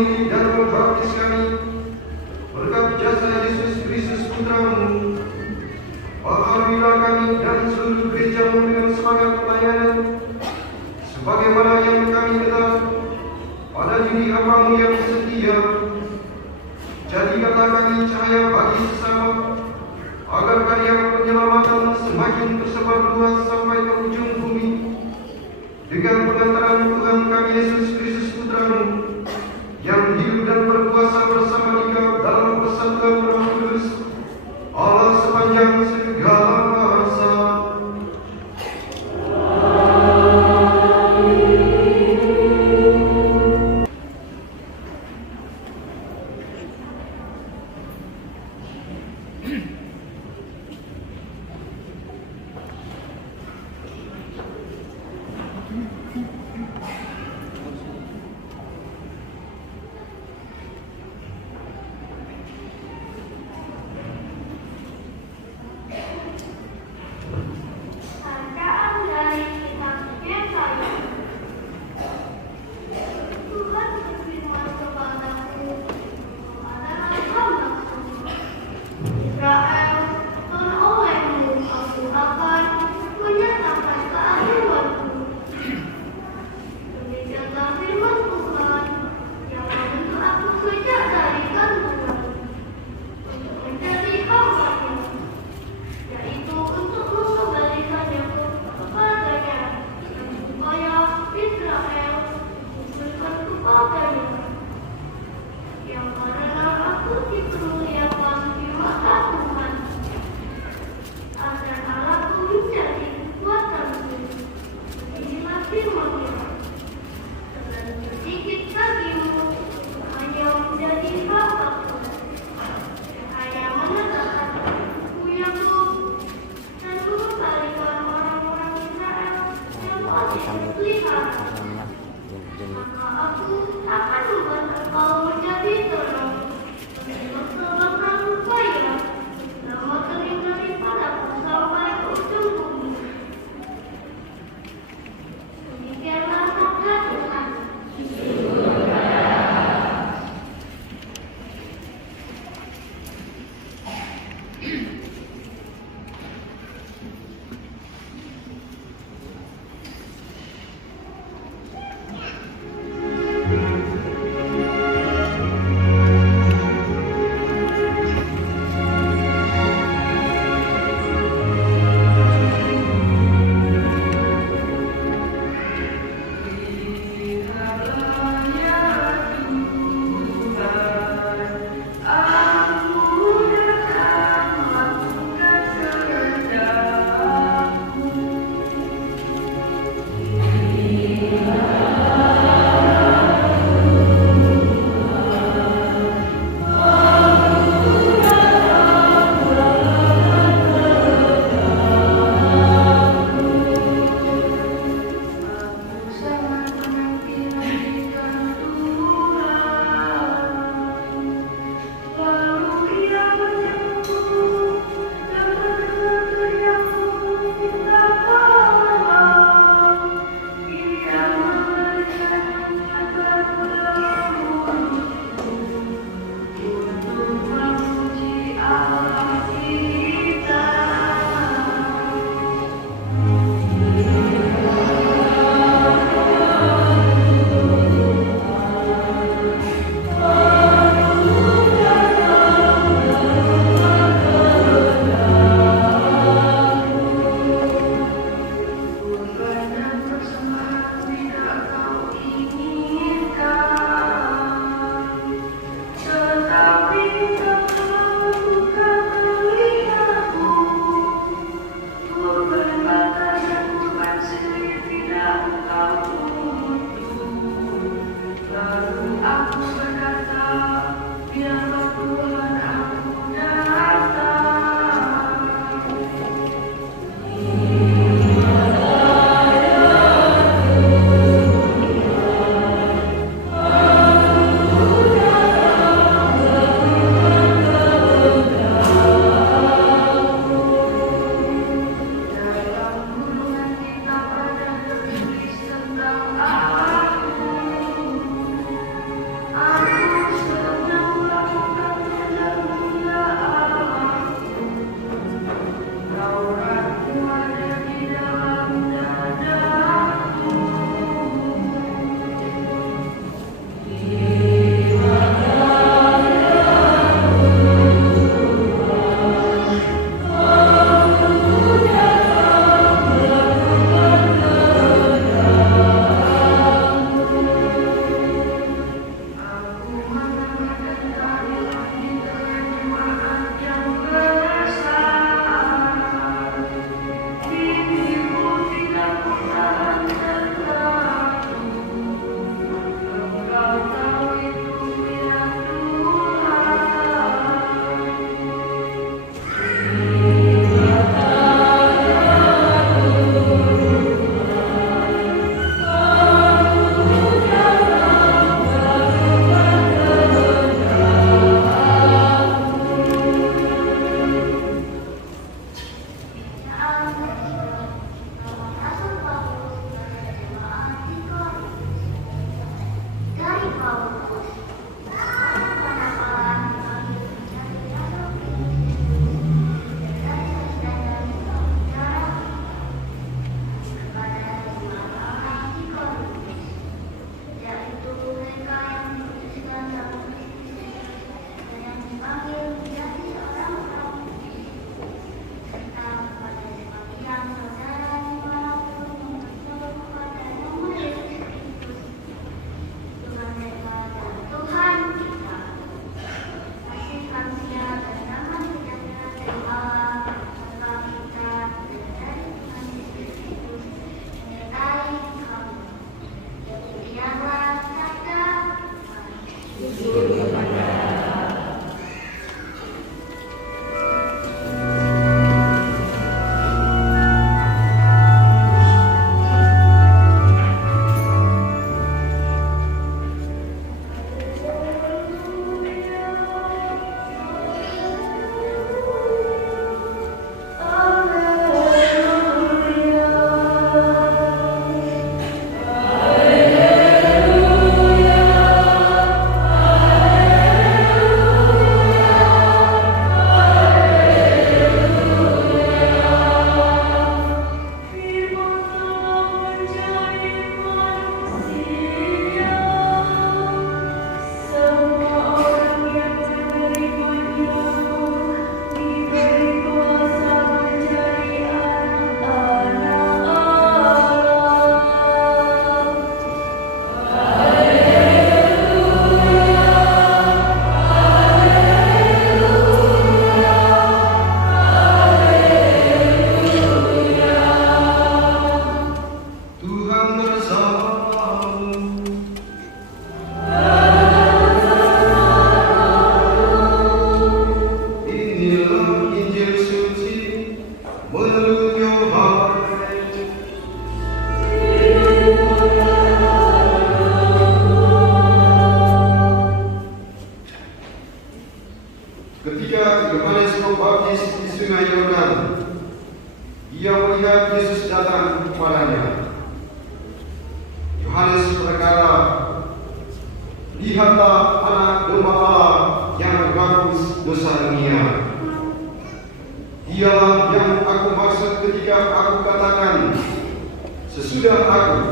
mengampuni dan membaptis kami. Berkat jasa Yesus Kristus Putra-Mu, pahamilah kami dan seluruh gereja-Mu dengan semangat pelayanan, sebagaimana yang kami kenal pada diri hamba-Mu yang setia. Jadikanlah kami cahaya bagi sesama, agar karya penyelamatan semakin tersebar luas sampai ke ujung bumi. Dengan pengantaran Tuhan kami Yesus Kristus Putra-Mu, yang hidup dan berkuasa bersama Dia dalam persatuan Roh Kudus, Allah sepanjang segala masa. Tuhan bersamamu. Inilah Injil suci menurut Yohanes. Ketika Yohanes membaptis di Sungai Yordan, ia melihat Yesus datang kepadanya. Yohanes berkata, "Lihatlah anak domba Allah yang menghapus dosa dunia. Dialah yang aku maksud ketika aku katakan, sesudah aku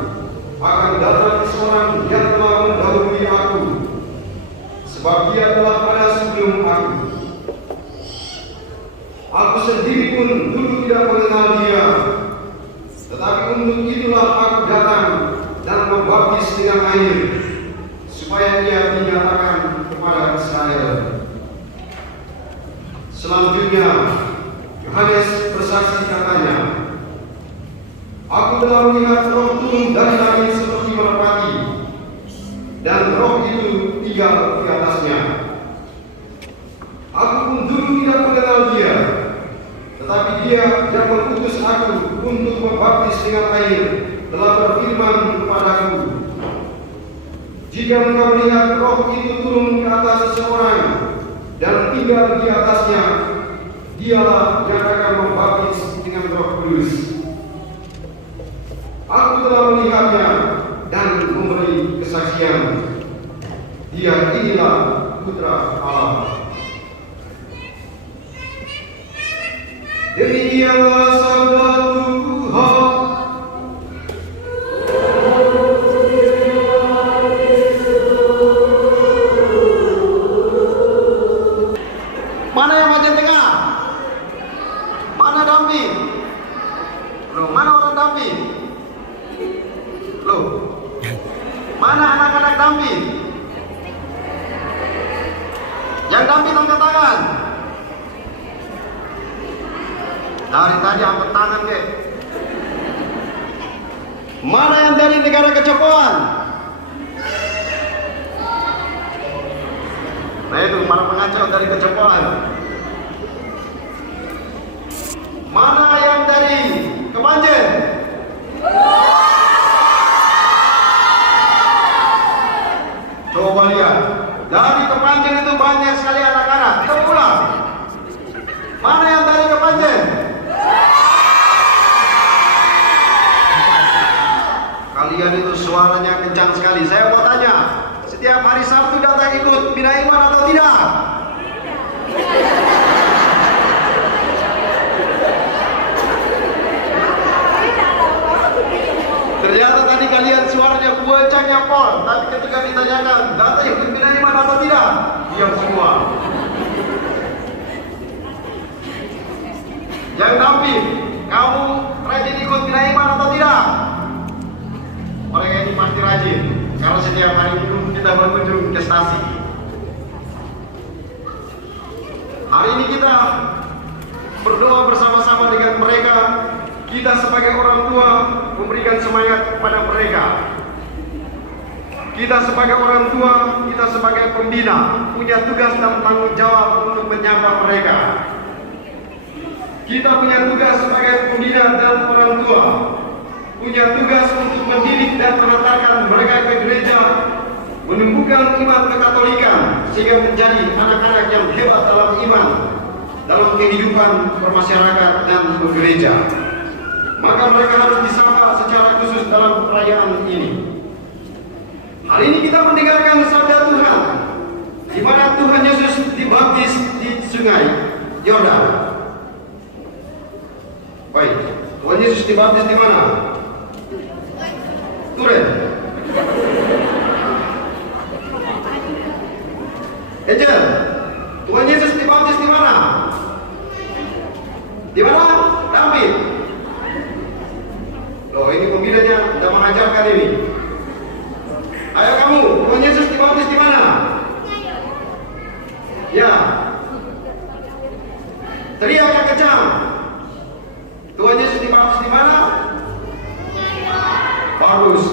akan datang seorang yang telah mendahului aku, sebab dia telah ada sebelum aku. Aku sendiri pun dulu tidak mengenal dia, tetapi untuk itulah aku datang dan membaptis dengan air, supaya dia dinyatakan kepada Israel." Selanjutnya, Yohanes bersaksi katanya, "Aku telah melihat Roh turun dari langit seperti merpati, dan Roh itu tinggal di atasnya. Aku pun dulu tidak mengenal dia, tetapi dia yang mengutus aku untuk membaptis dengan air telah berfirman kepadaku, jika engkau melihat Roh itu turun ke atas seseorang dan tinggal di atasnya, dialah yang akan membaptis dengan Roh Kudus. Aku telah melihatnya dan memberi kesaksian. Dia inilah Putra Allah." Demikianlah sabda Tuhan. Mana yang bagian tengah? Mana Dampi? Loh, mana orang Dampi? Loh, mana anak-anak Dampi? Yang Dampi angkat tangan. Dari tadi angkat tangan deh. Mana yang dari negara kecokoan? Nah itu para pengacau dari kecokoan. Mana yang dari Kepanjen? Coba lihat, dari Kepanjen itu banyak sekali anak-anak. Coba ulang. Mana yang dari Kepanjen? Kalian itu suaranya kencang sekali. Saya mau tanya, setiap hari Sabtu datang ikut Bina Iman atau tidak? Ternyata tadi kalian suaranya kencangnya pol, tapi ketika ditanyakan datang ikut Bina Iman atau tidak, diam semua. Yang Damping, kamu rajin ikut Bina Iman atau tidak? Mereka ini pasti rajin, karena setiap hari itu kita berkunjung ke stasi. Hari ini kita berdoa bersama-sama dengan mereka. Kita sebagai orang tua memberikan semangat kepada mereka. Kita sebagai orang tua, kita sebagai pembina punya tugas dan tanggung jawab untuk menyapa mereka. Kita punya tugas sebagai pembina dan orang tua, punya tugas untuk mendidik dan mengantarkan mereka ke gereja, menumbuhkan iman kekatolikan sehingga menjadi anak-anak yang hebat dalam iman, dalam kehidupan bermasyarakat dan bergereja. Maka mereka harus disapa secara khusus dalam perayaan ini. Hari ini kita mendengarkan sabda Tuhan, di mana Tuhan Yesus dibaptis di Sungai Yordan. Baik, Tuhan Yesus dibaptis di mana? Turen. Angel, Tuhan Yesus dibaptis di mana? Di mana? David. Loh, ini pembinanya sudah mengajarkan ini. Ayo kamu, Tuhan Yesus dibaptis di mana? Ya. Teriak yang kencang. Tuhan Yesus dibaptis di mana? Baru Paulus,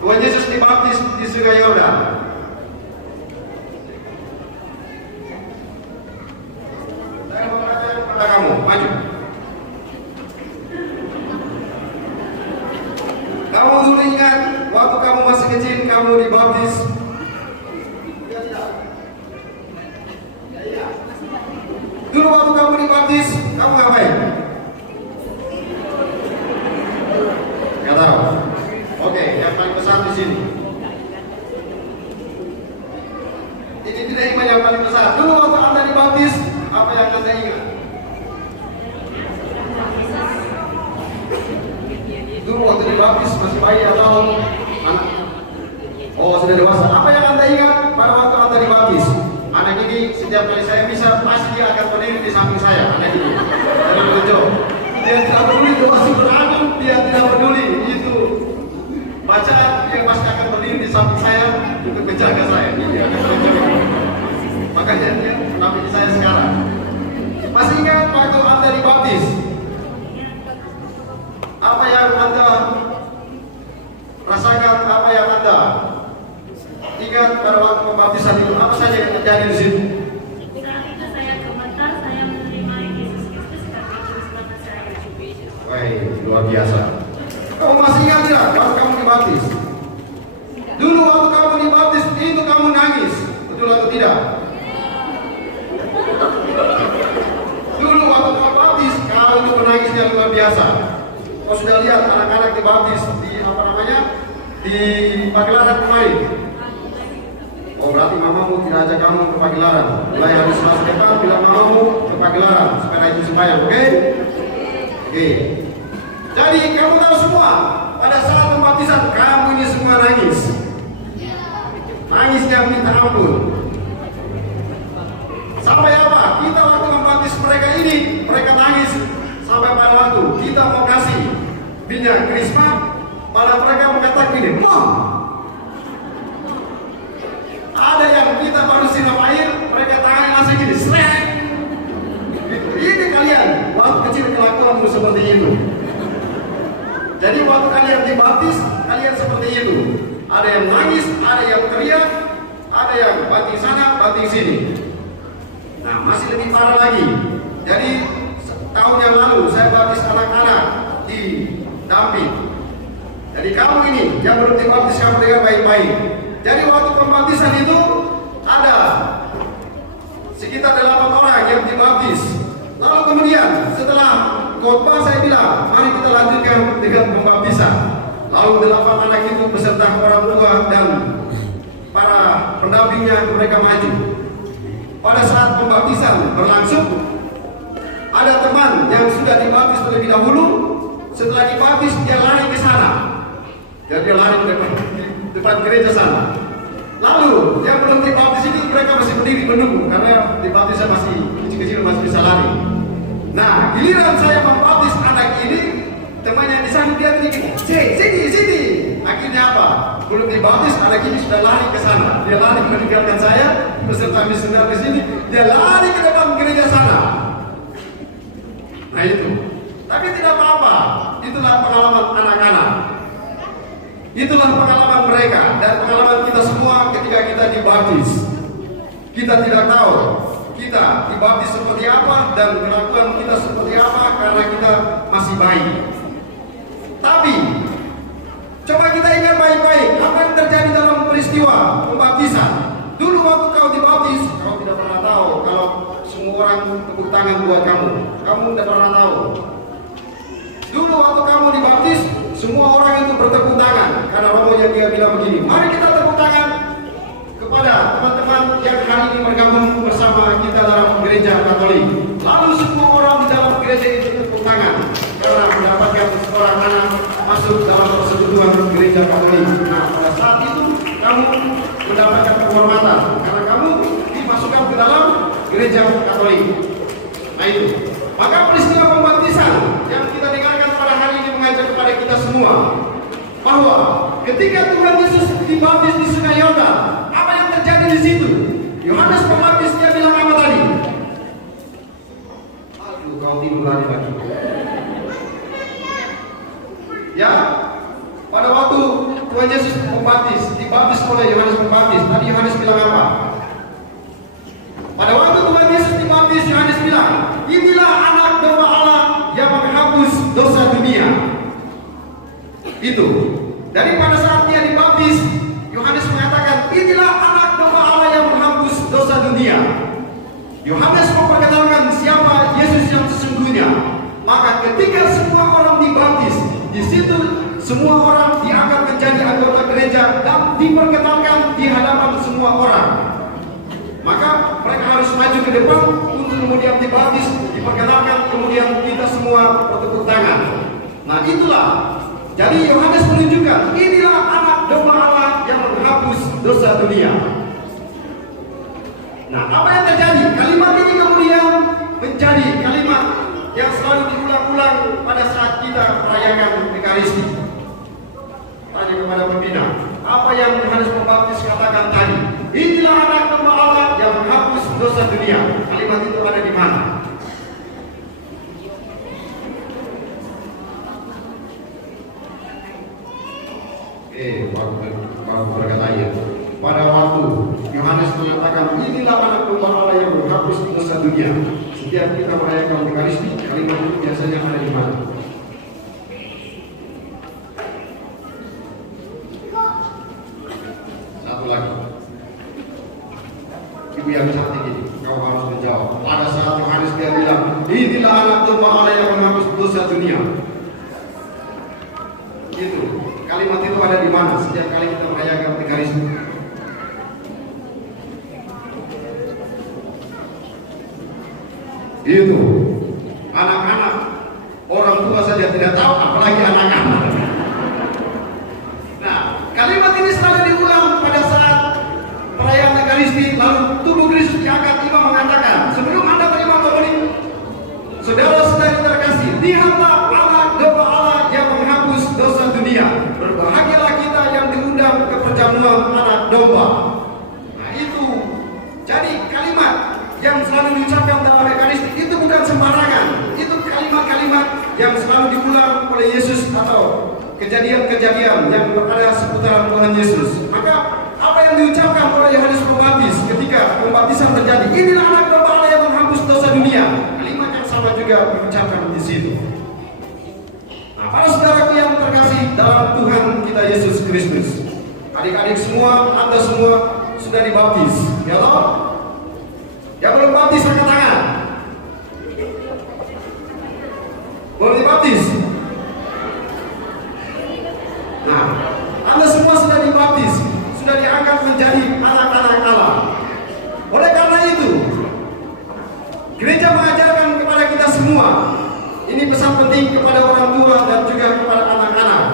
Tuhan Yesus dibaptis di Sungai Yordan. Saya mau tanya kepada kamu, maju. Kamu dulu ingat waktu kamu masih kecil kamu dibaptis? Ya tidak. Ya, iya. Dulu waktu kamu dibaptis, kamu ngapain? Nggak tahu. Oke, yang paling besar di sini. Ini tidak iman yang paling besar. Dulu waktu Anda dibaptis, apa yang Anda ingat? Dulu waktu dibaptis masih bayi atau anak? Oh, sudah dewasa. Apa yang Anda ingat pada waktu Anda dibaptis? Anak ini setiap kali saya bisa, pasti dia akan berdiri di samping saya. Anak ini. Jangan menunjuk. Dia tidak peduli doa berantem, dia tidak peduli itu bacaan, dia pasti akan berdiri di samping saya untuk menjaga saya. Dia akan menjaga. Makanya dia menampilkan saya sekarang. Masih ingat waktu Anda dibaptis? Apa yang Anda rasakan? Apa yang Anda ingat pada waktu pembaptisan itu? Apa saja yang terjadi di situ? Saat itu saya gemetar, saya menerima Yesus Kristus karena juru selamat saya. Wah, luar biasa. Kamu masih ingat tidak waktu kamu dibaptis? Dulu waktu kamu dibaptis itu kamu nangis, betul atau tidak? Dulu waktu kamu baptis, kamu itu menangis yang luar biasa. Kau sudah lihat anak-anak dibaptis di apa namanya? Di pagelaran kemarin. Oh, berarti mamamu tidak ajak kamu ke pagelaran. Mulai hari Selasa depan bilang mamamu ke pagelaran supaya itu sembahyang, oke? Oke. Jadi kamu tahu semua pada saat pembaptisan kamu ini semua nangis. Nangis yang minta ampun. Sampai apa? Kita waktu membaptis mereka ini, mereka nangis sampai pada waktu kita mau kasih minyak krisma, malah mereka mengatakan gini, Mom, ada yang kita baru siram air, mereka tangan langsung gini, srek. Ini kalian, waktu kecil kelakuanmu seperti itu. Jadi waktu kalian dibaptis, kalian seperti itu. Ada yang nangis, ada yang teriak, ada yang banting sana, banting sini. Nah, masih lebih parah lagi. Jadi tahun yang lalu saya baptis anak-anak di Dampit. Jadi kamu ini yang belum dibaptis, kamu dengar baik-baik. Jadi waktu pembaptisan itu ada sekitar 8 orang yang dibaptis. Lalu kemudian setelah khotbah saya bilang, mari kita lanjutkan dengan pembaptisan. Lalu 8 anak itu beserta orang tua dan para pendampingnya mereka maju. Pada saat pembaptisan berlangsung, ada teman yang sudah dibaptis terlebih dahulu. Setelah dibaptis dia lari ke sana. Jadi dia lari ke depan gereja sana. Lalu yang belum dibaptis itu mereka masih berdiri menunggu karena dibaptisnya masih kecil-kecil, masih bisa lari. Nah, giliran saya membaptis anak ini, temannya di sana dia tinggi, sini. Akhirnya apa? Belum dibaptis, anak ini sudah lari ke sana. Dia lari meninggalkan saya beserta misioner di sini. Dia lari ke depan gereja sana. Nah itu. Tapi tidak apa-apa. Itulah pengalaman anak-anak. Itulah pengalaman mereka dan pengalaman kita semua ketika kita dibaptis. Kita tidak tahu kita dibaptis seperti apa dan kelakuan kita seperti apa karena kita masih bayi. Tapi coba kita ingat baik-baik apa yang terjadi dalam peristiwa pembaptisan. Dulu waktu kau dibaptis, kau tidak pernah tahu kalau semua orang tepuk tangan buat kamu. Kamu tidak pernah tahu. Dulu waktu kamu dibaptis, semua orang itu bertepuk tangan karena romonya dia bilang begini, mari kita tepuk tangan kepada teman-teman yang hari ini bergabung bersama kita dalam gereja Katolik. Lalu semua orang di dalam gereja itu tepuk tangan karena mendapatkan seorang anak masuk dalam persekutuan gereja Katolik. Nah, pada saat itu kamu mendapatkan penghormatan karena kamu dimasukkan ke dalam gereja Katolik. Nah itu. Maka peristiwa pembaptisan yang kita dengarkan pada hari ini mengajak kepada kita semua bahwa ketika Tuhan Yesus dibaptis di Sungai Yordan, apa yang terjadi di situ? Yohanes Pembaptis dia bilang apa tadi? Aduh, kau tidur lagi. Ya, pada waktu Tuhan Yesus dibaptis oleh Yohanes Pembaptis. Tadi Yohanes bilang apa? Pada waktu Tuhan Yesus dibaptis, Yohanes bilang, inilah anak domba Allah yang menghapus dosa dunia. Itu. Dari pada saat dia dibaptis, Yohanes mengatakan, inilah anak domba Allah yang menghapus dosa dunia. Yohanes memperkenalkan siapa Yesus yang sesungguhnya. Maka ketika semua orang dibaptis, di situ semua orang diangkat menjadi anggota gereja dan diperkenalkan di hadapan semua orang. Maka mereka harus maju ke depan untuk kemudian dibaptis, diperkenalkan, kemudian kita semua bertepuk tangan. Nah itulah. Jadi Yohanes menunjukkan, inilah anak domba Allah yang menghapus dosa dunia. Nah, apa yang terjadi? Kalimat ini kemudian menjadi kalimat yang selalu diulang-ulang pada saat kita merayakan Ekaristi. Tanya kepada pembina, apa yang Yohanes Pembaptis katakan tadi? Inilah anak domba Allah yang menghapus dosa dunia. Kalimat itu ada di mana? Baru berkata ya. Pada waktu Yohanes mengatakan inilah anak domba Allah yang menghapus dosa dunia. Setiap kita merayakan Ekaristi, kalimat itu biasanya ada di mana? Satu lagi. Ibu yang cantik ini, kau harus menjawab. Pada saat Yohanes dia bilang, inilah anak domba Allah yang menghapus dosa dunia. Itu. Kalimat itu ada di mana setiap kali kita merayakan Ekaristi? Itu anak-anak, orang tua saja tidak tahu, apalagi anak-anak. Nah, kalimat ini selalu diulang pada saat perayaan Ekaristi. Lalu tubuh Kristus diangkat, imam mengatakan, sebelum Anda terima komunion, saudara-saudari terkasih, lihatlah anak domba Allah yang menghapus dosa dunia. Berbahagialah kita yang diundang ke perjamuan anak domba. Nah itu, jadi kalimat yang selalu diucapkan dalam Ekaristi itu bukan sembarangan. Itu kalimat-kalimat yang selalu diulang oleh Yesus atau kejadian-kejadian yang berada seputaran Tuhan Yesus. Maka apa yang diucapkan oleh Yohanes Pembaptis ketika pembaptisan terjadi, inilah anak domba Allah yang menghapus dosa dunia. Kalimat yang sama juga diucapkan di situ. Nah, para saudaraku yang terkasih dalam Tuhan kita Yesus Kristus, adik-adik semua, Anda semua sudah dibaptis, ya toh? Yang belum baptis angkat tangan. Belum dibaptis? Nah, Anda semua sudah dibaptis, sudah diangkat menjadi anak-anak Allah. Oleh karena itu, gereja mengajarkan kepada kita semua, ini pesan penting kepada orang tua dan juga kepada anak-anak.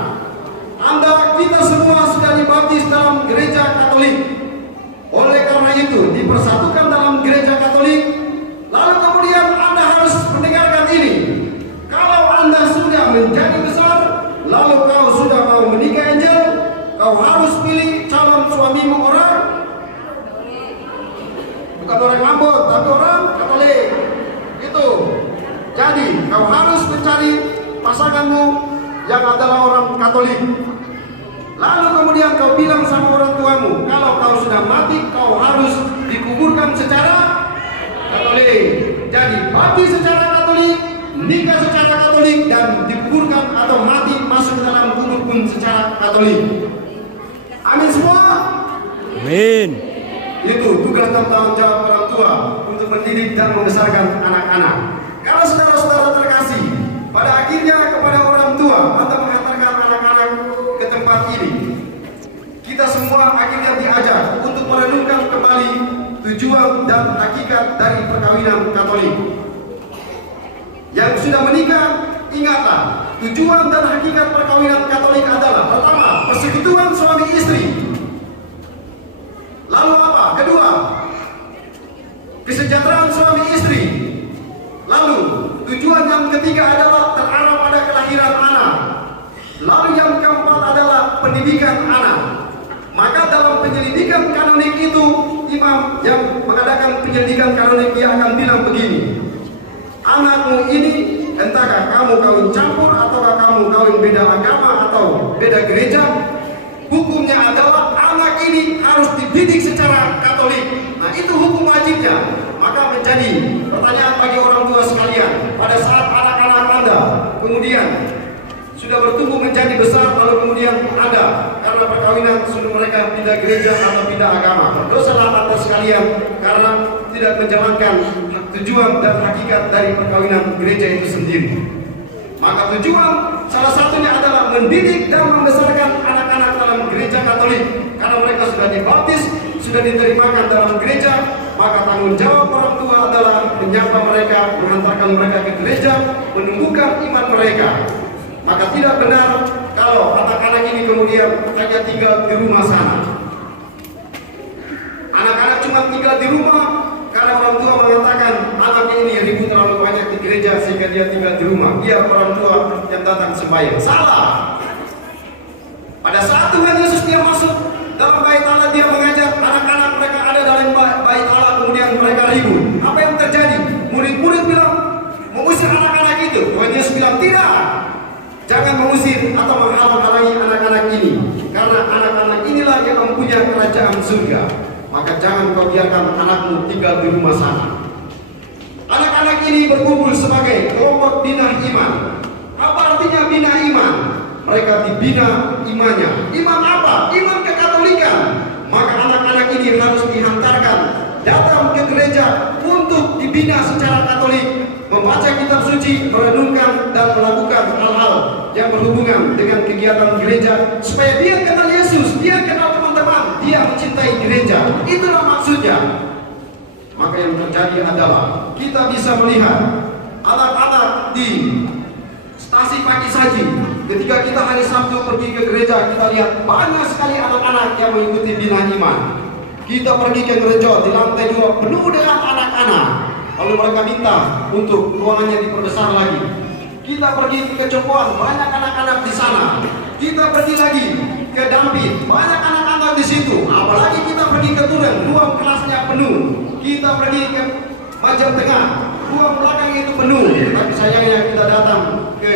Kita semua sudah dibaptis dalam gereja Katolik. Oleh karena itu, dipersatukan dalam gereja Katolik. Lalu kemudian Anda harus mendengarkan ini. Kalau Anda sudah menjadi besar, lalu kau sudah mau menikah, Angel, kau harus pilih calon suamimu orang, bukan orang Ambon, tapi orang Katolik. Itu. Jadi, kau harus mencari pasanganmu yang adalah orang Katolik. Lalu kemudian kau bilang sama orang tuamu, kalau kau sudah mati, kau harus dikuburkan secara Katolik. Jadi mati secara Katolik, nikah secara Katolik, dan dikuburkan atau mati masuk dalam kubur pun secara Katolik. Amin semua. Amin. Itu tugas dan tanggung jawab orang tua untuk mendidik dan membesarkan anak-anak. Kalau saudara-saudara terkasih, pada akhirnya kepada orang tua atau mengantarkan anak-anak ke tempat ini, kita semua akhirnya diajak untuk merenungkan kembali tujuan dan hakikat dari perkawinan Katolik. Yang sudah menikah, ingatlah, tujuan dan hakikat perkawinan Katolik adalah pertama, persekutuan suami istri. Lalu apa? Kedua, kesejahteraan suami istri. Lalu tujuan yang ketiga adalah terarah pada kelahiran anak. Lalu yang keempat adalah pendidikan anak. Maka dalam penyelidikan kanonik itu, imam yang mengadakan penyelidikan kanonik dia akan bilang begini, anakmu ini entahkah kamu kawin campur ataukah kamu kawin beda agama atau beda gereja, bertumbuh menjadi besar, lalu kemudian ada karena perkawinan sudah mereka pindah gereja atau pindah agama. Berdosalah atas sekalian karena tidak menjalankan tujuan dan hakikat dari perkawinan gereja itu sendiri. Maka tujuan salah satunya adalah mendidik dan membesarkan anak-anak dalam gereja Katolik. Karena mereka sudah dibaptis, sudah diterimakan dalam gereja, maka tanggung jawab orang tua adalah menyapa mereka, menghantarkan mereka ke gereja, menumbuhkan iman mereka. Maka tidak benar kalau anak-anak ini kemudian hanya tinggal di rumah sana. Anak-anak cuma tinggal di rumah karena orang tua mengatakan anaknya ini ribut terlalu banyak di gereja sehingga dia tinggal di rumah. Dia orang tua yang datang sembahyang. Salah. Pada saat Tuhan Yesus dia masuk dalam bait Allah, dia mengajar anak-anak mereka ada dalam bait Allah, kemudian mereka ribut. Apa yang terjadi? Murid-murid bilang mengusir anak-anak itu. Tuhan Yesus bilang tidak. Jangan mengusir atau menghalang-halangi anak-anak ini, karena anak-anak inilah yang mempunyai kerajaan surga. Maka jangan kau biarkan anakmu tinggal di rumah sana. Anak-anak ini berkumpul sebagai kelompok bina iman. Apa artinya bina iman? Mereka dibina imannya. Iman apa? Iman kekatolikan. Maka anak-anak ini harus dihantarkan datang ke gereja untuk dibina secara Katolik, membaca kitab suci, merenungkan dan melakukan hal-hal yang berhubungan dengan kegiatan gereja supaya dia kenal Yesus, dia kenal teman-teman, dia mencintai gereja. Itulah maksudnya. Maka yang terjadi adalah kita bisa melihat anak-anak di stasi pagi saji. Ketika kita hari Sabtu pergi ke gereja, kita lihat banyak sekali anak-anak yang mengikuti bina iman. Kita pergi ke gereja di lantai 2 penuh dengan anak-anak. Lalu mereka minta untuk ruangannya diperbesar lagi. Kita pergi ke Cokoan, banyak anak-anak di sana. Kita pergi lagi ke Dampit, banyak anak-anak di situ. Apalagi kita pergi ke Turen, ruang kelasnya penuh. Kita pergi ke Majen Tengah, ruang belakang itu penuh. Tapi sayangnya kita datang ke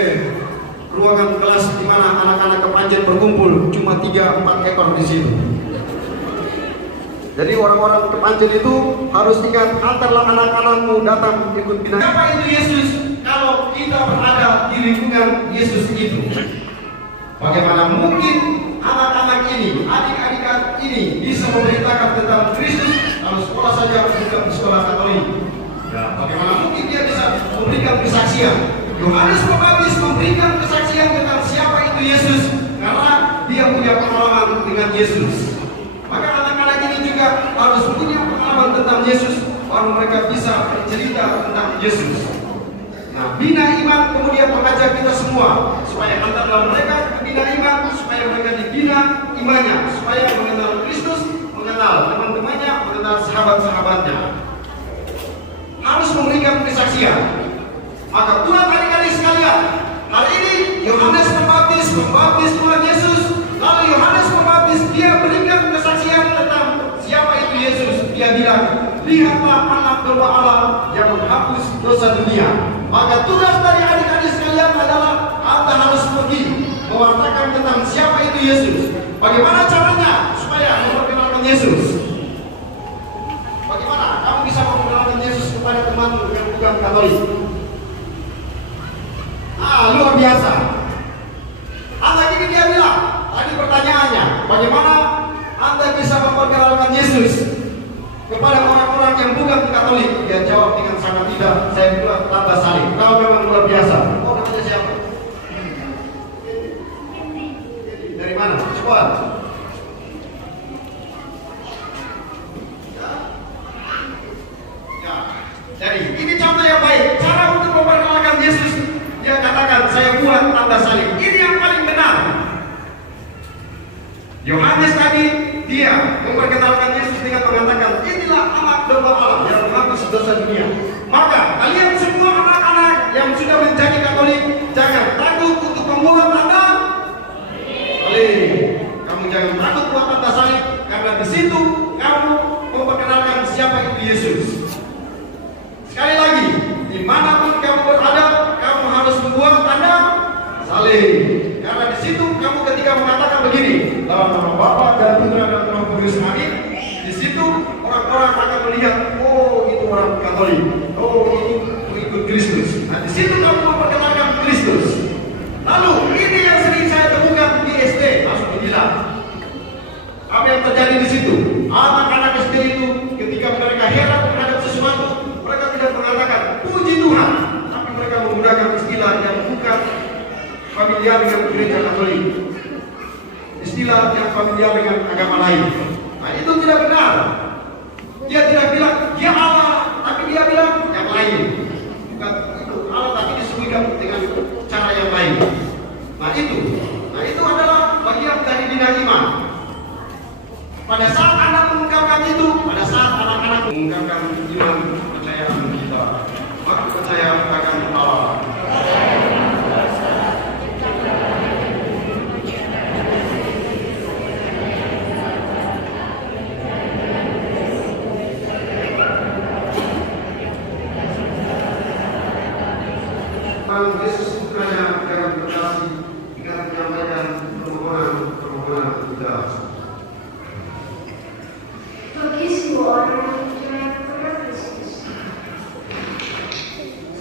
ruangan kelas di mana anak-anak kepanjen berkumpul, cuma 3-4 ekor di situ. Jadi orang-orang kepanjen itu harus ingat, antarlah anak-anakmu datang ikut bina. Siapa itu Yesus? Kalau kita berada di lingkungan Yesus itu, bagaimana mungkin anak-anak ini, adik-adik ini bisa memberitakan tentang Kristus kalau sekolah saja bukan di sekolah Katolik? Ya, bagaimana mungkin dia bisa memberikan kesaksian? Yohanes Pembaptis memberikan kesaksian tentang siapa itu Yesus karena dia punya pengalaman dengan Yesus. Maka anak-anak ini juga harus punya pengalaman tentang Yesus, baru mereka bisa bercerita tentang Yesus. Nah, bina iman kemudian mengajak kita semua supaya antarlah mereka bina iman, supaya mereka dibina imannya, supaya mengenal Kristus, mengenal teman-temannya, mengenal sahabat-sahabatnya. Harus memberikan kesaksian. Maka Tuhan adik-adik sekalian, hari ini Yohanes Pembaptis membaptis Tuhan Yesus. Lalu Yohanes Pembaptis dia berikan kesaksian tentang siapa itu Yesus. Dia bilang, lihatlah anak domba Allah yang menghapus dosa dunia. Maka tugas dari adik-adik sekalian adalah Anda harus pergi mewartakan tentang siapa itu Yesus. Bagaimana caranya supaya memperkenalkan Yesus? Bagaimana kamu bisa memperkenalkan Yesus kepada temanmu yang bukan Katolik? Luar biasa. Anak ini dia bilang, tadi pertanyaannya, bagaimana Anda bisa memperkenalkan Yesus kepada orang-orang yang bukan Katolik? Dia jawab dengan sangat tidak. Saya bilang tanda salib. Kau memang luar biasa. Oh, namanya siapa? Dari mana? Coba. Ya. Jadi ini contoh yang baik. Cara untuk memperkenalkan Yesus. Dia katakan, saya buat tanda salib. Ini yang paling benar. Yohanes tadi dia memperkenalkan Yesus dengan mengatakan, inilah anak domba Allah yang menghapus dosa dunia. Maka kalian semua anak-anak yang sudah menjadi Katolik, jangan takut untuk membuat tanda salib. Kamu jangan takut buat tanda salib, karena di situ kamu memperkenalkan siapa itu Yesus. Sekali lagi, dimanapun kamu berada, kamu harus membuat tanda salib. Karena di situ kamu ketika mengatakan begini, dalam nama Bapa dan Putra dan Roh Kudus, amin. Di situ orang-orang akan melihat, oh itu orang Katolik, oh itu mengikut Kristus. Nah di situ kamu memperkenalkan Kristus. Lalu ini yang sering terjadi di situ. Anak-anak SD itu ketika mereka heran terhadap sesuatu, mereka tidak mengatakan puji Tuhan, tapi mereka menggunakan istilah yang bukan familiar dengan gereja Katolik, istilah yang familiar dengan agama lain. Nah, itu tidak benar. Dia tidak bilang dia Allah, tapi dia bilang yang lain. Bukan itu Allah, tapi disebutkan dengan cara yang lain. Nah itu adalah bagian dari bina iman. Pada saat Anda mengungkapkan itu, pada saat anak-anak mengungkapkan iman kepercayaan kita, maka percaya akan Allah. Tuhan Yesus putranya yang berkasih dengan menyampaikan permohonan kita. Bagi semua orang yang percaya kepada Kristus,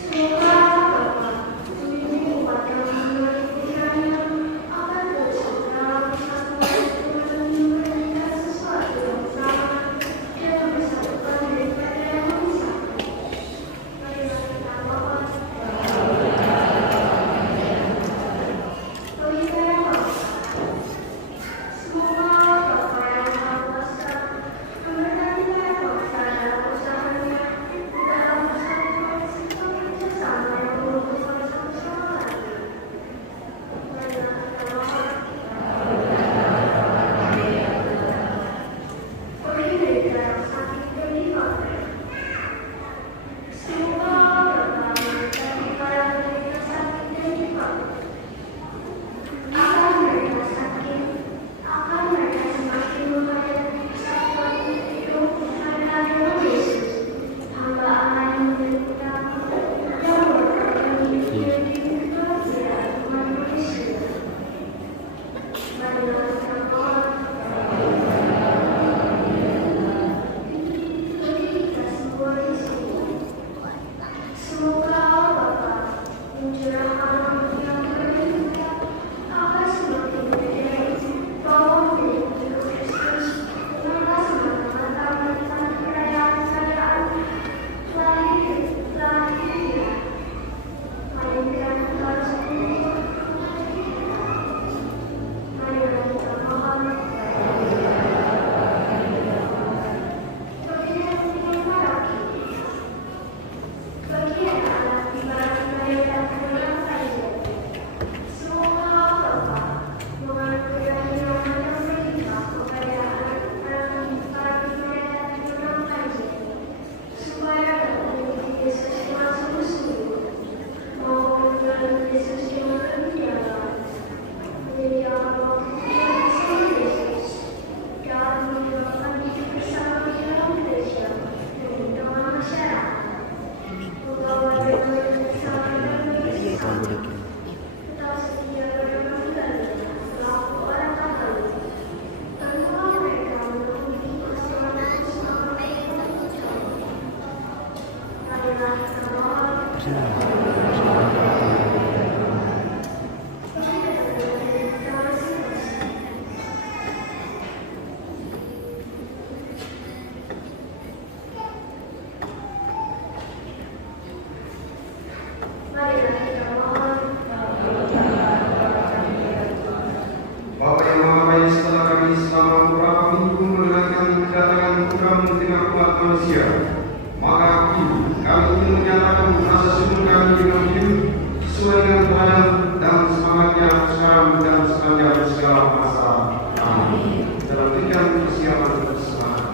semoga Bapa membimbing umat yang mengenal pikirannya akan bersama bersatu dan memberikan sesuatu yang sama dan bersatukan daripada yang memisahkan. Marilah kita mohon. Bapa yang Maha Baik, setelah kami selama beberapa minggu mendengarkan kedatangan Putra-Mu di tengah umat manusia, maka kami ingin menyatakan rasa syukur kami dengan hidup sesuai dengan pelayanan dan semangatnya sekarang dan sepanjang segala masa. Amin. Dalam berikan persiapan bersemangat.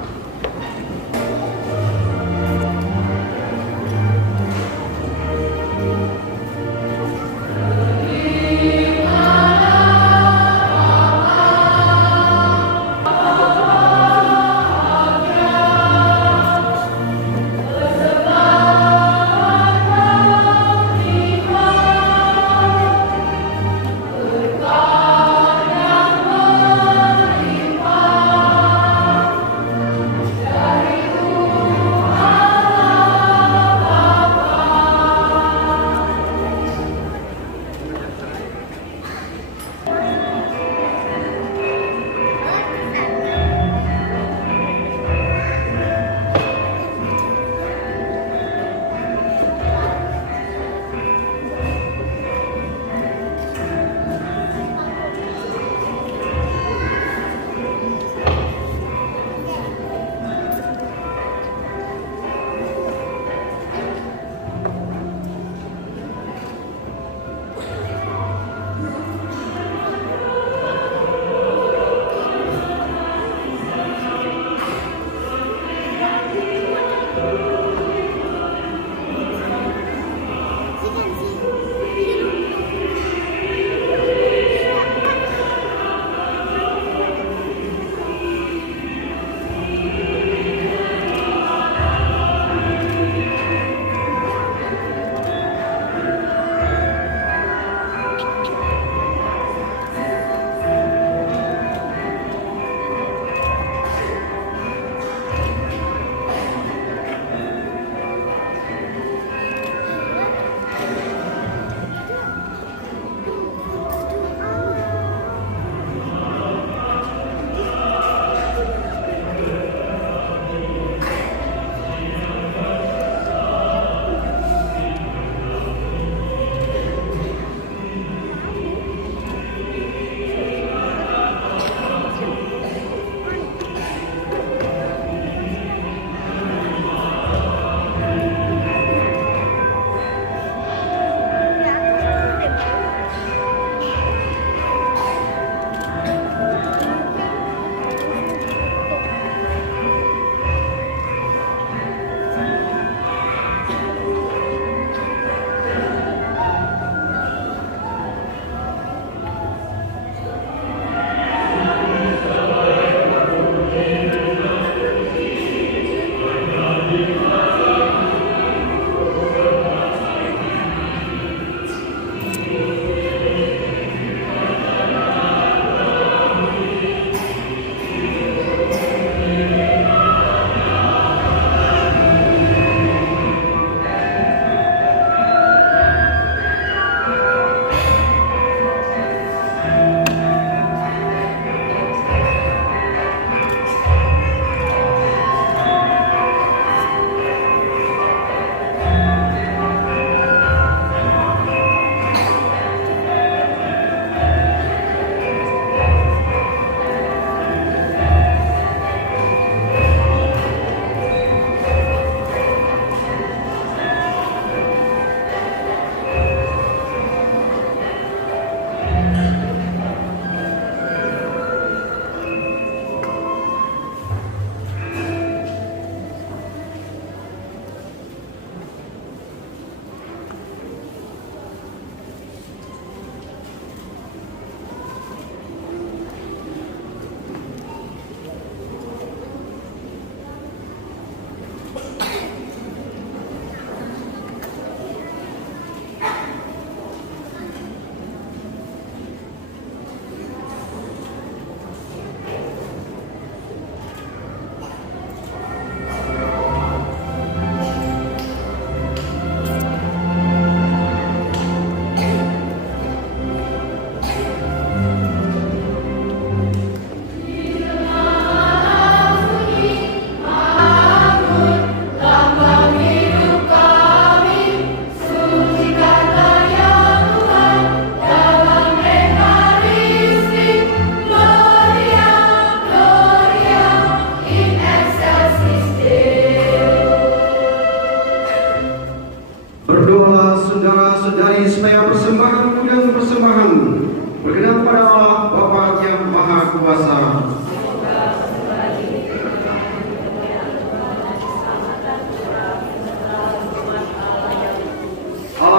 Allah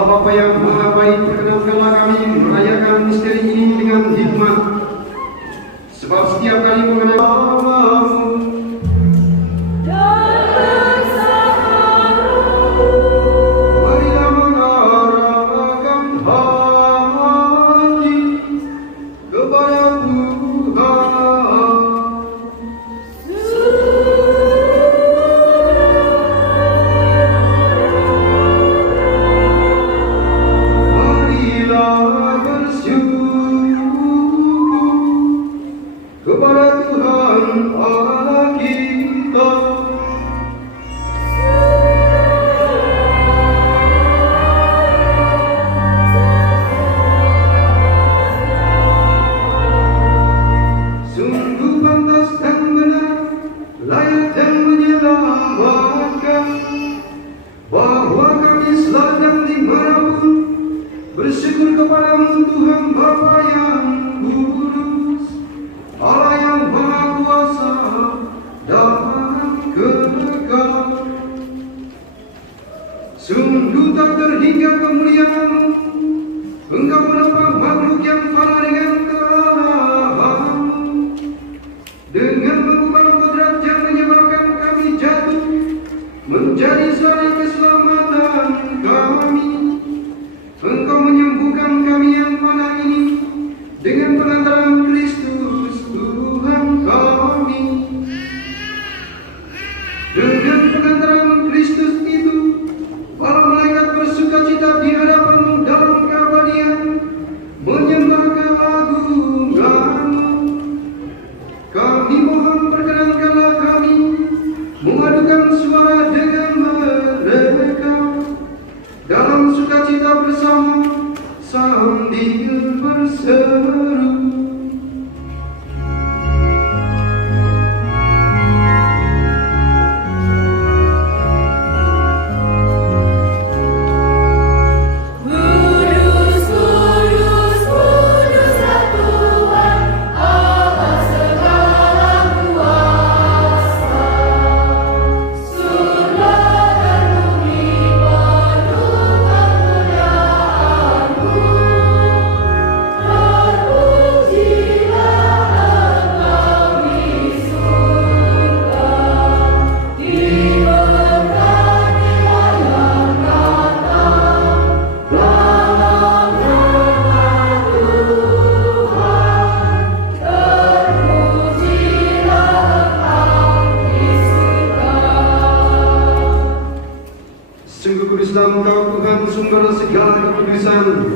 Bapa yang Maha Baik, perkenankanlah kami merayakan misteri ini dengan hikmat. Sebab setiap kali mengenai Allah, marilah mengarahkan hati kepada Tuhan. Marilah bersyukur kepada Tuhan Allah kita. Sungguh pantas dan benar, layak dan menyelamatkan, bahwa kami seladang dimanapun bersyukur kepadamu Tuhan Bapa yang kudus, Allah yang Maha Kuasa dan kekal. Sungguh tak terhingga kemuliaan-Mu, Engkau menopang makhluk yang fana dengan kealahan-Mu, dengan mengubah kodrat yang menyebabkan kami jatuh menjadi sari keselamatan kami. Engkau menyembuhkan kami yang fana ini dengan pengantaran Kristus Tuhan kami. Dengan pengantaran Kristus itu, para malaikat bersukacita di hadapan-Mu dalam keabadian, menyembah keagungan-Mu. Kami mohon perkenankanlah kami memadukan suara dengan mereka dalam sukacita bersama sambil berseru. Sungguh kuduslah Engkau Tuhan, sumber segala kekudusan.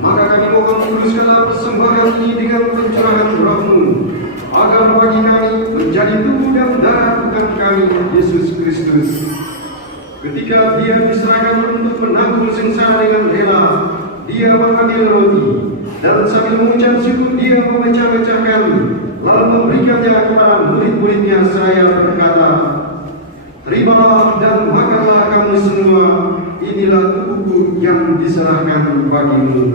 Maka kami mohon kuduskanlah persembahan ini dengan pencurahan Roh-Mu, agar bagi kami menjadi tubuh dan darah Tuhan kami Yesus Kristus. Ketika Dia diserahkan untuk menanggung sengsara dengan rela, Dia mengambil roti dan sambil mengucap syukur Dia memecah-mecahkan, lalu memberikannya kepada murid-muridnya seraya berkata, "Terimalah dan makanlah kamu semua, inilah tubuhku yang diserahkan bagimu."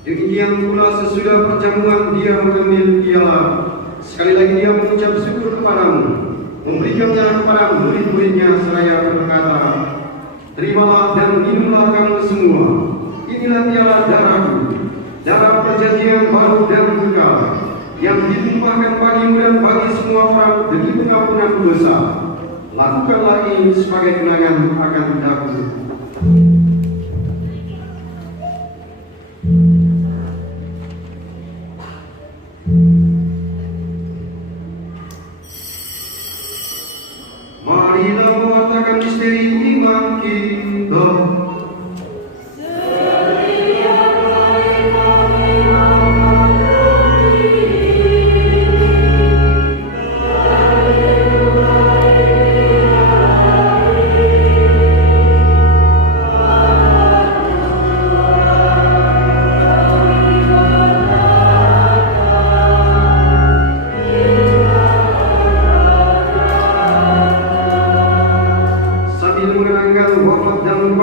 Demikian pula sesudah perjamuan Dia mengambil piala, sekali lagi Dia mengucap syukur kepadamu, memberikannya kepada murid-muridnya seraya berkata, "Terimalah dan minumlah kamu semua, inilah piala darahku, darah perjanjian baru dan kekal, yang ditumpahkan bagimu dan bagi semua orang demi pengampunan dosa. Lakukanlah ini sebagai kenangan akan aku." Marilah mewartakan misteri iman kita.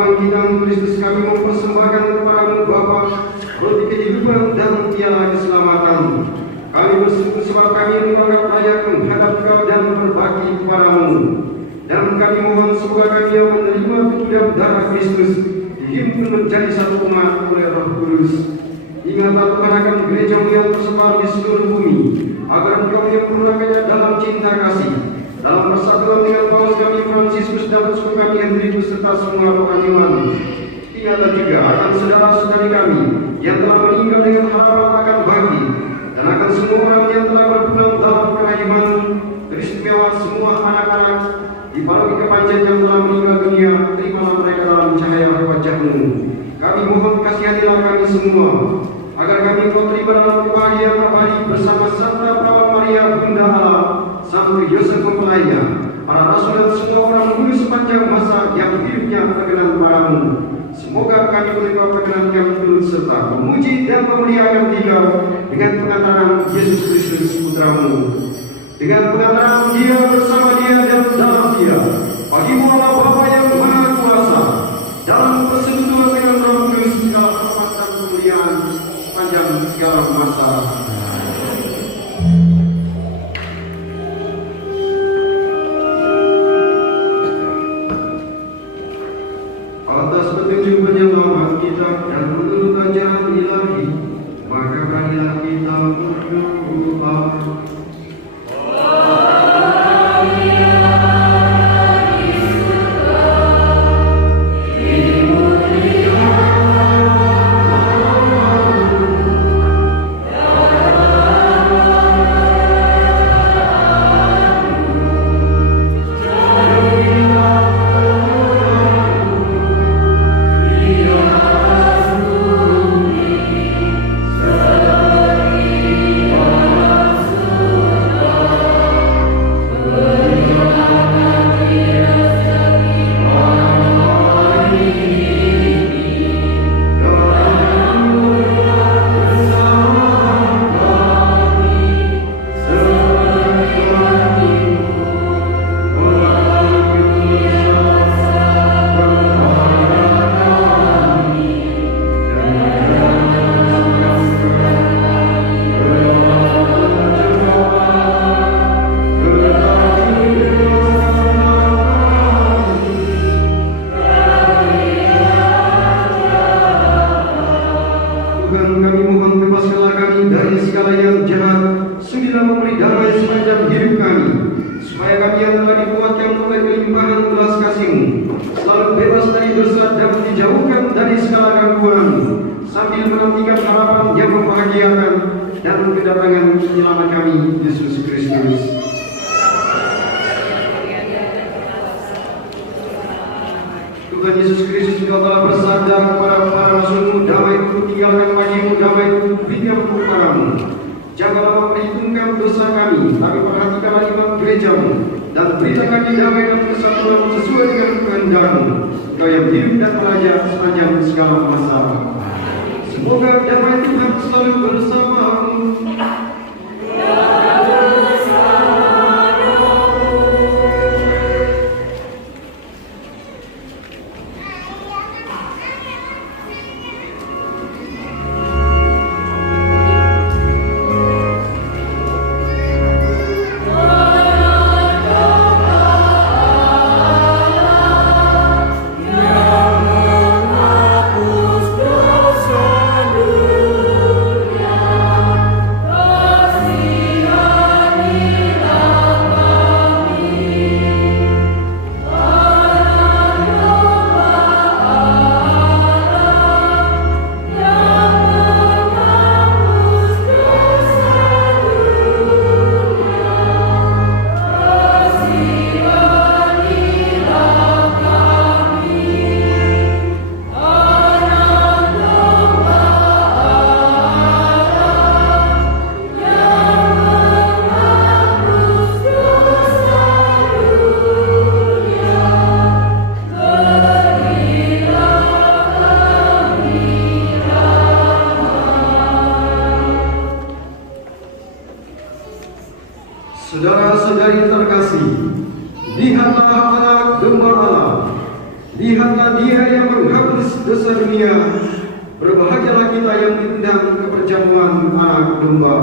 kebangkitan Kristus kami mempersembahkan kepadamu Bapa roti kehidupan dan piala keselamatan. Kami bersyukur sebab kami menganggap layak menghadap Kau dan berbakti kepadamu. Dan kami mohon semoga kami yang menerima tubuh dan darah Kristus dihimpun menjadi satu umat oleh Roh Kudus. Ingatlah Tuhan akan gereja yang tersebar di seluruh bumi, agar Engkau yang menyempurnakannya dalam cinta kasih, dalam persatuan dengan Paulus kami Fransiskus dan uskup kami Hendrikus serta semua rohaniwan. Ingatlah juga akan saudara-saudari kami yang telah meninggal dengan harapan akan bagi, dan akan semua orang yang telah berpulang dalam kerahiman, teristimewa semua anak-anak di Paroki Kepanjen yang telah meninggal dunia. Terimalah mereka dalam cahaya wajah-Mu. Kami mohon kasihanilah kami semua, agar kami mau terima dalam kebahagiaan abadi bersama Santa Perawan Maria Bunda Allah, Santo Yosef mempelainya, para rasul dan semua orang kudus sepanjang masa yang hidupnya terkenal padamu. Semoga kami menerima perkenan kami turut serta memuji dan memuliakan Dikau dengan pengantaran Yesus Kristus Putramu, dengan pengantaran Dia bersama Dia dan dalam Dia. Bagimu Allah Bapa yang Maha Kuasa, dalam persekutuan dengan Roh Kudus segala hormat dan kemuliaan sepanjang segala masa. Atas petunjuk penyelamat kita dan menurut ajaran ilahi, maka marilah kita berdoa. Tuhan Yesus Kristus juga telah bersabda kepada para rasul-Mu, damai-Ku tinggalkan bagimu, damai-Ku berikan kepadamu. Janganlah memperhitungkan dosa kami, tapi perhatikanlah iman gereja-Mu, dan berikan kami damai dan kesatuan sesuai dengan kehendak-Mu. Kau yang hidup dan belajar sepanjang segala masa. Semoga damai Tuhan selalu bersama-Mu. Saudara-saudari terkasih, lihatlah anak domba Allah Lihatlah Dia yang menghapus dosa dunia. Berbahagialah kita yang diundang ke perjamuan Anak Domba.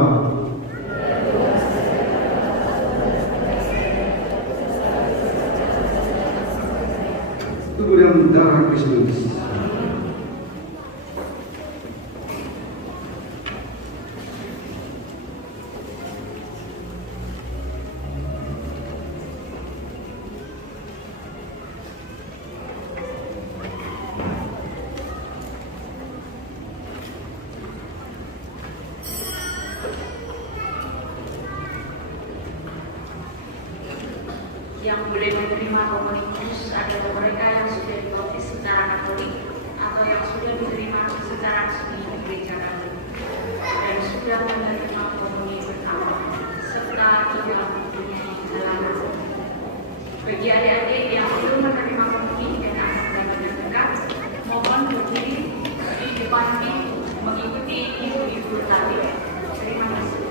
Tubuh dan darah Kristus. Yang boleh menerima komunitas adalah mereka yang sudah dibaptis secara Katolik atau yang sudah diterima secara resmi di gereja Katolik dan sudah menerima komuni bersama serta tidak mempunyai halangan. Bagi adik-adik yang belum menerima komuni dan akan mendapatkan dekat, mohon berdiri di depan pintu mengikuti ibu-ibu tadi. Terima kasih.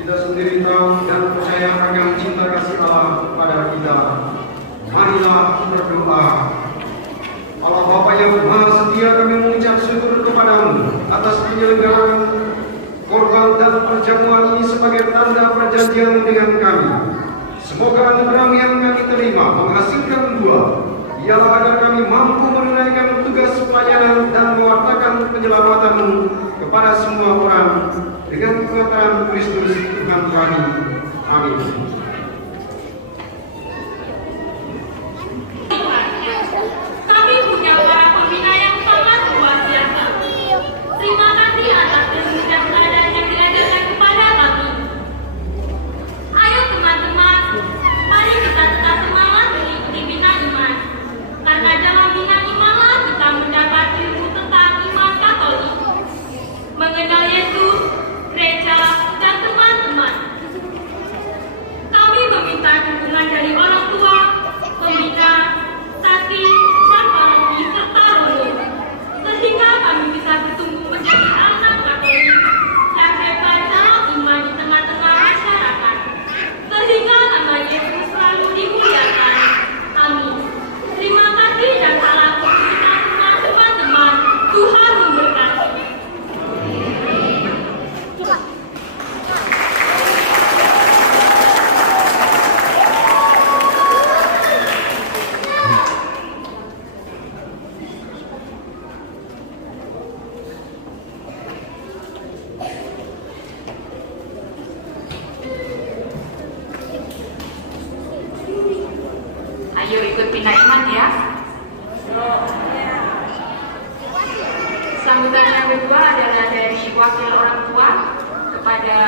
Kita sendiri tahu dan percaya akan cinta kasih Allah pada kita. Marilah berdoa. Allah Bapa yang Maha Setia, kami mengucap syukur kepadamu atas penyelenggaraan korban dan perjamuan ini sebagai tanda perjanjian dengan kami. Semoga anugerah yang kami terima menghasilkan buah, ialah agar kami mampu menunaikan tugas pelayanan dan mewartakan penyelamatan-Mu kepada semua orang dengan kekuatan Kristus Tuhan kami. Amin. Kami punya para pembina yang sangat luar biasa. Terima kasih atas ilmu dan pelajaran yang diajarkan kepada kami. Ayo teman-teman, mari kita tetap semangat mengikuti bina iman. Karena dalam bina imanlah kita mendapat ilmu tentang iman Katolik, mengenal Yesus, gereja, dan teman-teman. Kami meminta dukungan dari orang tua, pembina, saksi, dan paroki serta romo, sehingga kami bisa bertumbuh menjadi anak Katolik yang hebat dalam iman di tengah-tengah masyarakat, sehingga nama Yesus selalu dimuliakan. Amin. Terima kasih dan salam untuk kita semua teman-teman. Tuhan memberkati. Ayo ikut bina iman ya. Sambutan yang kedua adalah dari wakil orang tua kepada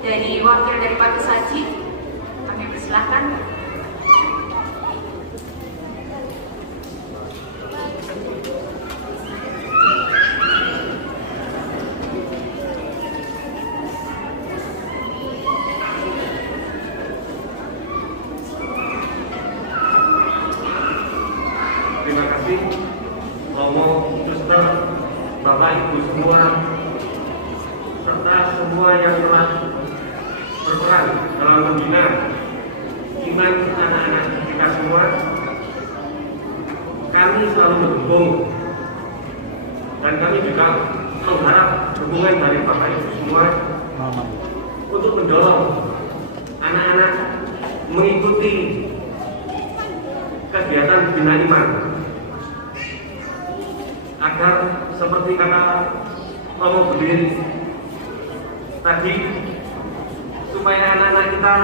dari wakil dari Pak Saji. Kami persilahkan. Terima kasih Romo, Suster, Bapak Ibu semua, serta semua yang telah berperan dalam membina iman anak-anak kita semua. Kami selalu mendukung dan kami juga mengharap dukungan dari Bapak Ibu semua untuk mendorong anak-anak mengikuti kegiatan bina iman, agar seperti kata Romo berdiri tadi, supaya anak-anak kita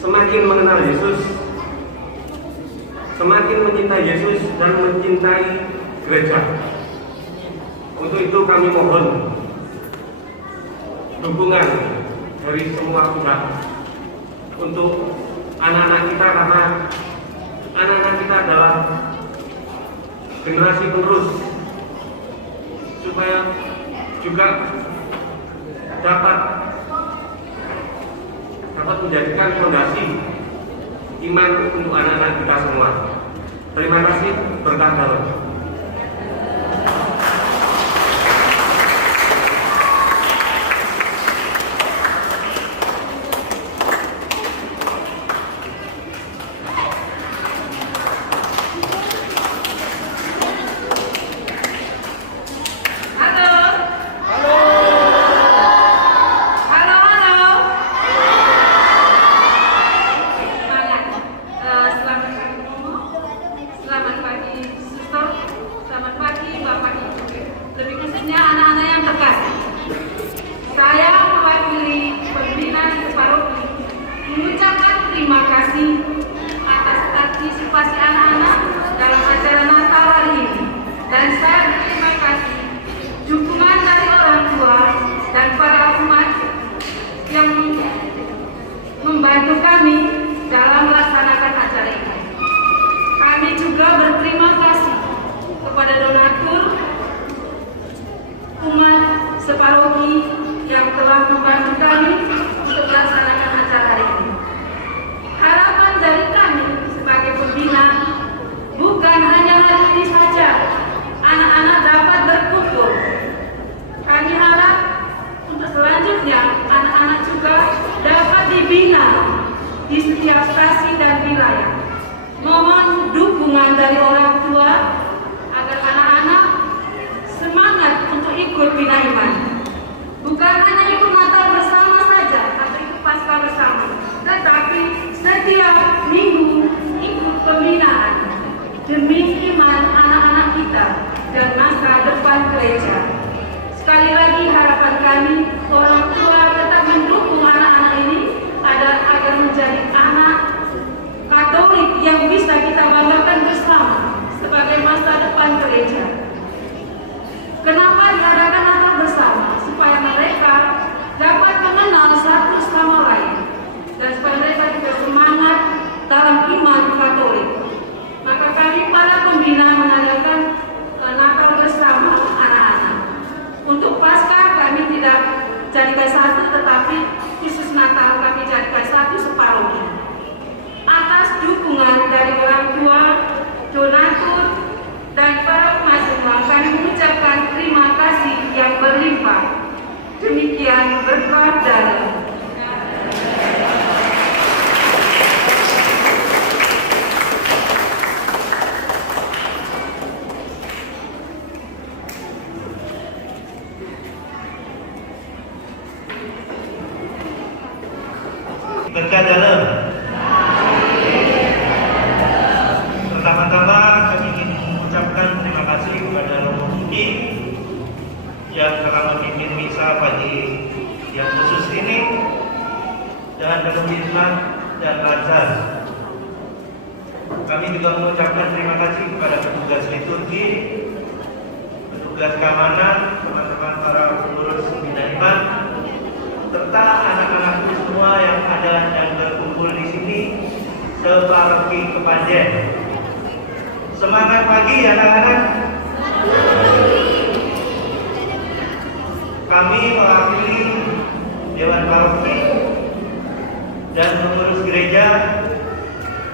semakin mengenal Yesus, semakin mencintai Yesus dan mencintai gereja. Untuk itu kami mohon dukungan dari semua pihak untuk anak-anak kita, karena anak-anak kita adalah generasi penerus, supaya juga dapat menjadikan fondasi iman untuk anak-anak kita semua. Terima kasih, berkah dalam. Selamat pagi, Suster. Selamat pagi, Bapak Ibu. Lebih khususnya anak-anak yang terkasih. Saya mewakili pembina paroki mengucapkan terima kasih atas partisipasi anak-anak dalam acara Natal hari ini. Dan saya berterima kasih dukungan dari orang tua dan para umat yang membantu kami dalam melaksanakan acara ini. Kami juga berterima kasih kepada donatur umat separoki yang telah membantu kami untuk melaksanakan acara hari ini. Harapan dari kami sebagai pembina bukan hanya hari ini saja anak-anak dapat berkumpul. Kami harap ikut bina iman. Bukan hanya ikut Natal bersama saja atau ikut Paskah bersama, tetapi setiap minggu ikut pembinaan demi iman anak-anak kita dan masa depan gereja. Sekali lagi harapan kami orang tua tetap mendukung anak-anak ini agar menjadi anak Katolik yang bisa kita banggakan bersama sebagai masa depan gereja. Kenapa diadakan Natal bersama? Supaya mereka dapat mengenal satu sama lain dan supaya mereka juga semangat dalam iman Katolik. Maka kami para pembina mengadakan Natal bersama anak-anak. Untuk Paskah kami tidak jadikan satu, tetapi khusus Natal kami jadikan satu separuhnya. Atas dukungan dari orang tua, donatur, dan para umat semua, kami mengucapkan terima kasih yang berlimpah. Demikian berkat dalam. Berkat dalam. Pertama-tama kami ingin mengucapkan terima kasih kepada Romo Budi yang telah memimpin misa pagi yang khusus ini dengan penuh hikmat dan lancar. Kami juga mengucapkan terima kasih kepada petugas liturgi, petugas keamanan, teman-teman para pengurus bina iman, serta anak-anakku semua yang ada dan berkumpul di sini separoki Kepanjen. Semangat pagi anak-anak. Kami mewakili Dewan Paroki dan pengurus gereja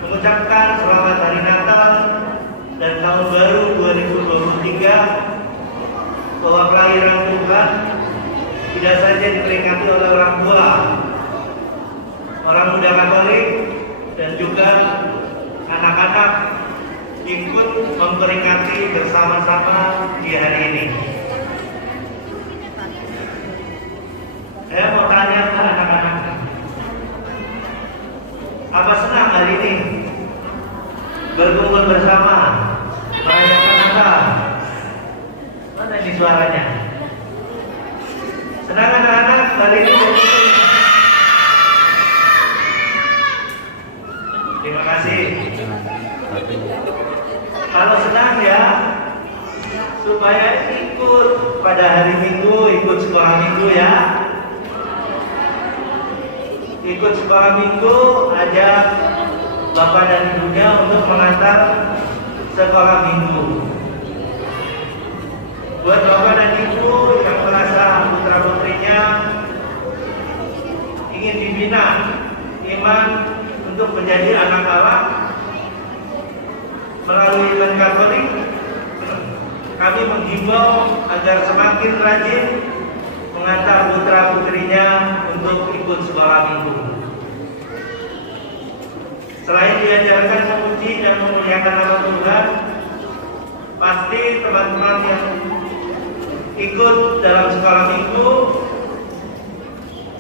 mengucapkan selamat Hari Natal dan Tahun Baru 2023, bahwa kelahiran Tuhan tidak saja diperingati oleh orang tua, orang muda Katolik, dan juga anak-anak ikut memperingati bersama-sama di hari ini. Saya mau tanya ke anak-anak, apa senang hari ini berkumpul bersama merayakan Natal? Mana ini suaranya? Senang anak-anak hari ini berkumpul? Terima kasih. Kalau senang ya, supaya ikut pada hari Minggu, ikut sekolah Minggu ya. Ikut sekolah Minggu, ajak Bapak dan Ibunya untuk mengantar sekolah Minggu. Buat Bapak dan Ibu yang merasa putra putrinya ingin dibina iman untuk menjadi anak Allah melalui iman Katolik, kami menghimbau agar semakin rajin mengantar putra putrinya untuk ikut sekolah Minggu. Selain diajarkan memuji dan memuliakan nama Tuhan, pasti teman-teman yang ikut dalam sekolah Minggu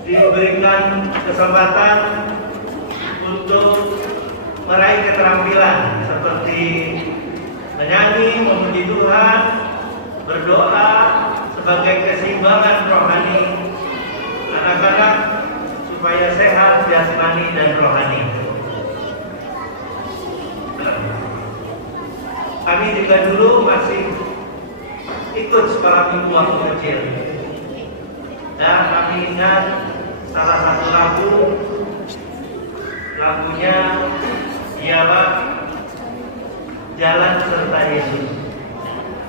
diberikan kesempatan untuk meraih keterampilan seperti menyanyi, memuji Tuhan, berdoa sebagai keseimbangan rohani anak-anak supaya sehat jasmani dan rohani. Kami juga dulu masih ikut sekolah Minggu waktu kecil, dan kami ingat salah satu lagunya Ialah Jalan Serta Yesus.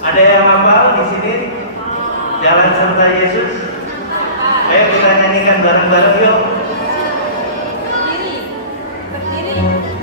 Ada yang hafal di sini? Jalan Serta Yesus. Ayo kita nyanyikan bareng-bareng yuk. Yesus.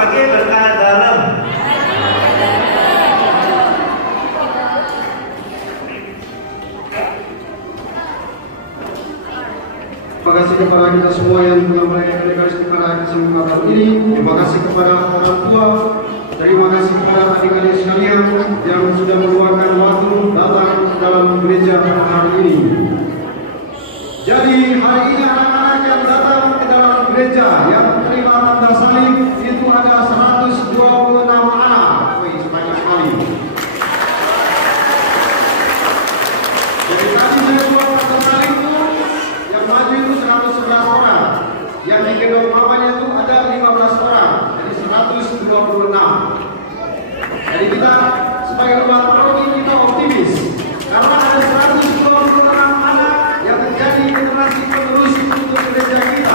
sebagai berkat dalam. Terima kasih kepada kita semua yang telah merayakan Ekaristi kesempatan ini. Terima kasih kepada orang tua. Terima kasih kepada adik-adik sekalian yang sudah meluangkan waktu datang dalam gereja pada hari ini. Jadi hari ini anak-anak yang datang ke dalam gereja yang menerima tanda salib itu ada 126 anak. Wih, banyak sekali. Jadi tadi saya buat tanda salib itu yang maju itu 111 orang. Yang digendong mamanya itu ada 15 orang. Jadi 126. Jadi kita sebagai umat paroki kita optimis karena ada 126 anak yang menjadi generasi penerus untuk gereja kita.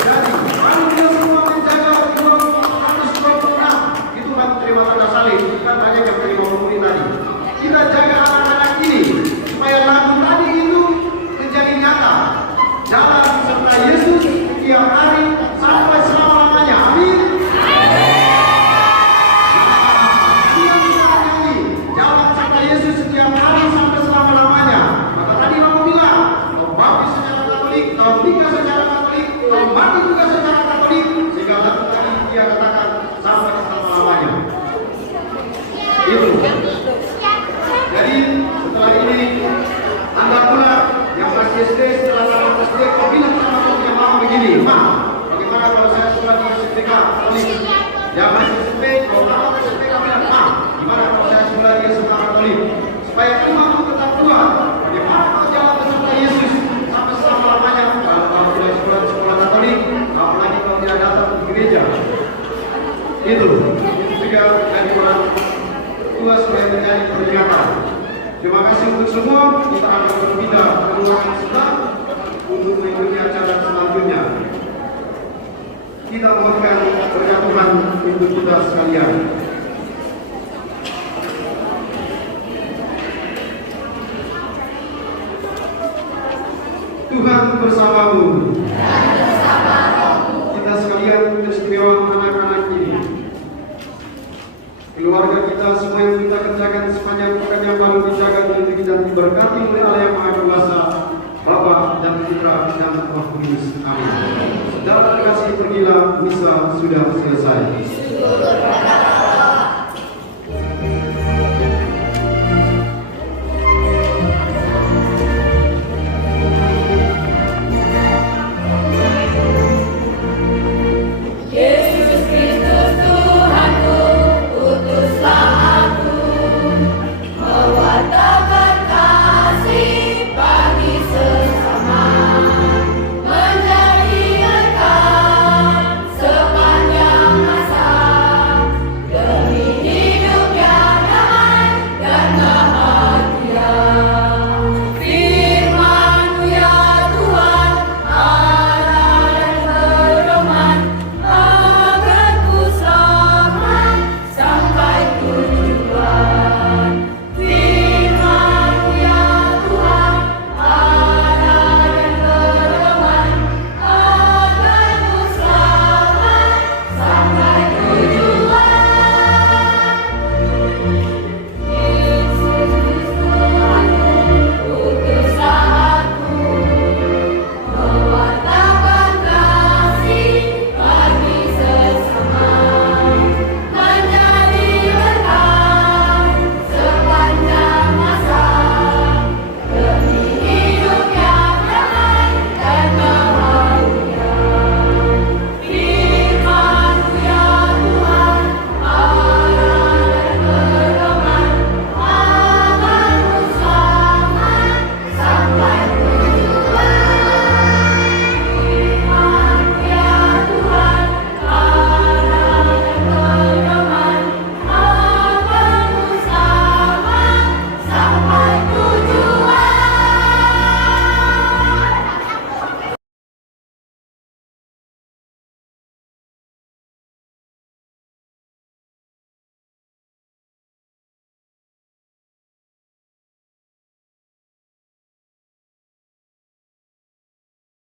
Jadi kalau kita semua menjaga 126 itu kan terima tanda salib, kan banyak yang terima pemuri tadi. Kita jaga anak-anak ini supaya lagu tadi itu menjadi nyata. Jalan serta Yesus setiap hari sampai selama-lamanya. Amin. Jalan serta Yesus setiap hari sampai selama-lamanya. Maka tadi Romo bilang, kau baptis secara Katolik, kau nikah secara Katolik, kau mati juga secara Katolik, sehingga tadi dia katakan sampai selama-lamanya. Itu. Jadi setelah ini Anda pula yang masih SD setelah tamat SD kau bilang sama punya mama begini, Ma, bagaimana kalau saya sudah di SPK Katolik? Yang masih SMP kau tamat SPK kau bilang, Ma, gimana kalau saya sudah di SPK Katolik? Supaya imanmu tetap kuat. Bagaimana kau jalan bersama Yesus sampai selama-lamanya? Kalau kau tidak sekolah Katolik, apalagi kau tidak datang ke gereja. Itu juga dari orang tua supaya menjadi peringatan. Terima kasih untuk semua. Kita akan berpindah ke ruangan sebelah untuk mengikuti acara selanjutnya. Kita mohonkan berkat Tuhan untuk kita sekalian. Tuhan bersamamu. Kita sekalian keistimewaan anak-anak ini. Keluarga kita semua yang kita kerjakan sepanjang pekan yang baru dijaga untuk kita diberkati oleh Allah yang Maha Kuasa, Bapa dan Putra dan Roh Kudus. Amin. Saudara terkasih, pergilah, misa sudah selesai.